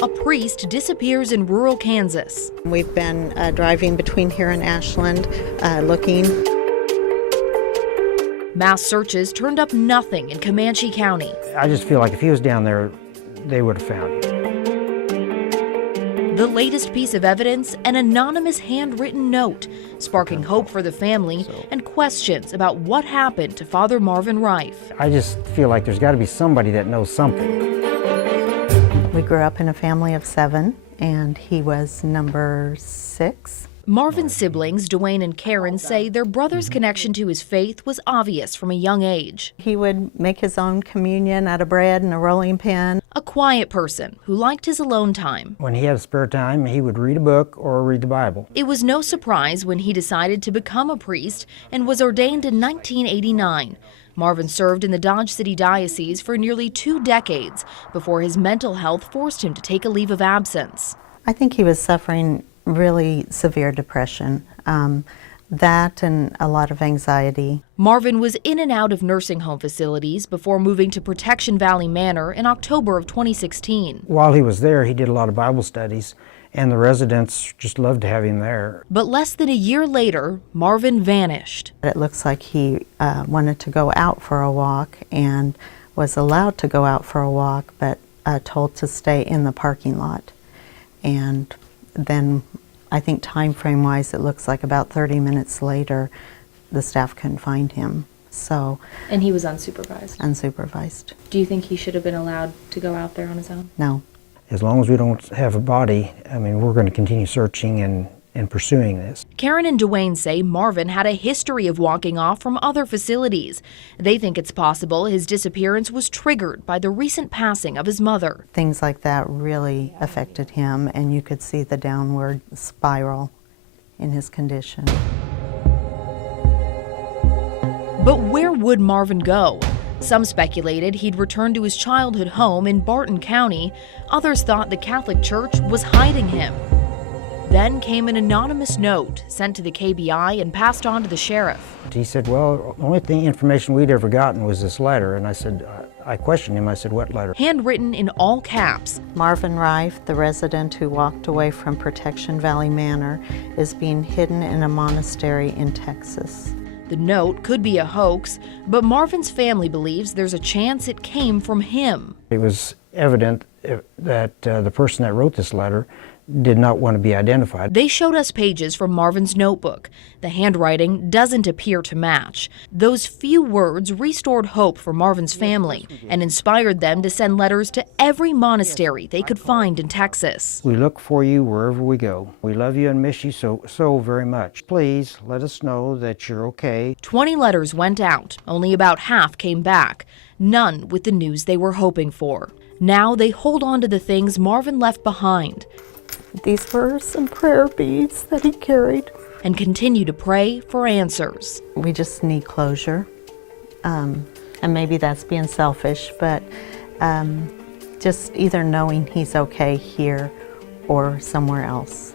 A priest disappears in rural Kansas. We've been driving between here and Ashland looking. Mass searches turned up nothing in Comanche County. I just feel like if he was down there, they would have found him. The latest piece of evidence, an anonymous handwritten note, sparking hope for the family and questions about what happened to Father Marvin Rife. I just feel like there's got to be somebody that knows something. We grew up in a family of 7, and he was number 6. Marvin's siblings, Dwayne and Karen, say their brother's connection to his faith was obvious from a young age. He would make his own communion out of bread and a rolling pin. A quiet person who liked his alone time. When he had spare time, he would read a book or read the Bible. It was no surprise when he decided to become a priest and was ordained in 1989. Marvin served in the Dodge City Diocese for nearly 2 decades before his mental health forced him to take a leave of absence. I think he was suffering really severe depression, that and a lot of anxiety. Marvin was in and out of nursing home facilities before moving to Protection Valley Manor in October of 2016. While he was there, he did a lot of Bible studies, and the residents just loved to have him there. But less than a year later, Marvin vanished. It looks like he wanted to go out for a walk and was allowed to go out for a walk, but told to stay in the parking lot. And then I think time frame wise, it looks like about 30 minutes later, the staff couldn't find him. So. And he was unsupervised? Unsupervised. Do you think he should have been allowed to go out there on his own? No. As long as we don't have a body, I mean, we're going to continue searching and pursuing this. Karen and Dwayne say Marvin had a history of walking off from other facilities. They think it's possible his disappearance was triggered by the recent passing of his mother. Things like that really affected him, and you could see the downward spiral in his condition. But where would Marvin go? Some speculated he'd return to his childhood home in Barton County. Others thought the Catholic Church was hiding him. Then came an anonymous note sent to the KBI and passed on to the sheriff. He said, well, the only information we'd ever gotten was this letter. And I said, I questioned him. I said, what letter? Handwritten in all caps. Marvin Rife, the resident who walked away from Protection Valley Manor, is being hidden in a monastery in Texas. The note could be a hoax, but Marvin's family believes there's a chance it came from him. It was evident that the person that wrote this letter did not want to be identified. They showed us pages from Marvin's notebook. The handwriting doesn't appear to match. Those few words restored hope for Marvin's family and inspired them to send letters to every monastery they could find in Texas. We look for you wherever we go. We love you and miss you so very much. Please let us know that you're okay. 20 letters went out. Only about half came back. None with the news they were hoping for. Now they hold on to the things Marvin left behind. These were some prayer beads that he carried. And continue to pray for answers. We just need closure. And maybe that's being selfish, but just either knowing he's okay here or somewhere else.